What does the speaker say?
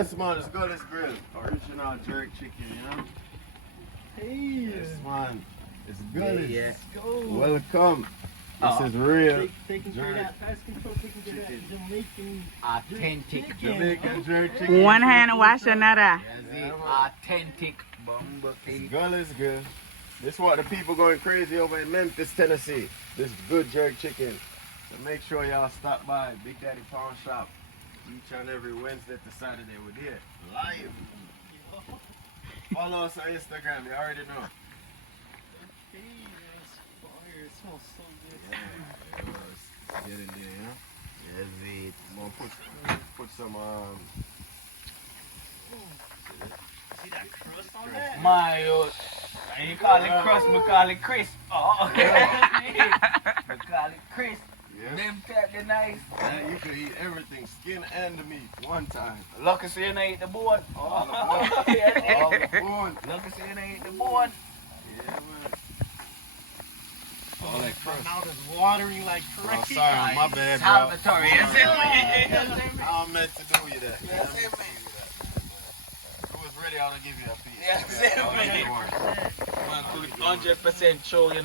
Yes, man, it's Gully's Grill. Original jerk chicken, you know? Hey. Yes, man. It's Gully's. Yeah. Welcome. This is real. Taking care of that pest control, taking care of that Jamaican. Authentic. Jamaican jerk chicken. One hand wash another. Authentic It's Gully's Grill. This is what the people going crazy over in Memphis, Tennessee. This good jerk chicken. So make sure y'all stop by Big Daddy Pawn Shop each and every Wednesday to Saturday. We're there live. Follow us on Instagram. You already know. Hey, that's fire. It smells so good. Yeah, get in there, you know? Yes, it. I'm gonna put some See that crust on that? Mayo. You call it crust, we call it crisp. Oh, we call it crisp. yeah. Them take the nice. Man, you can eat everything, skin and the meat, one time. Lucky so you don't eat the bone. All the bone. Lucky so you don't eat the bone. Yeah, man. All that My crust. mouth is watering like Oh, crazy. sorry, my bad, bro. Salvatore, yes, I meant to do you that. Yes, If it was ready, I would have give you a piece. Yes, I would've man. worn it. 100% sure you know.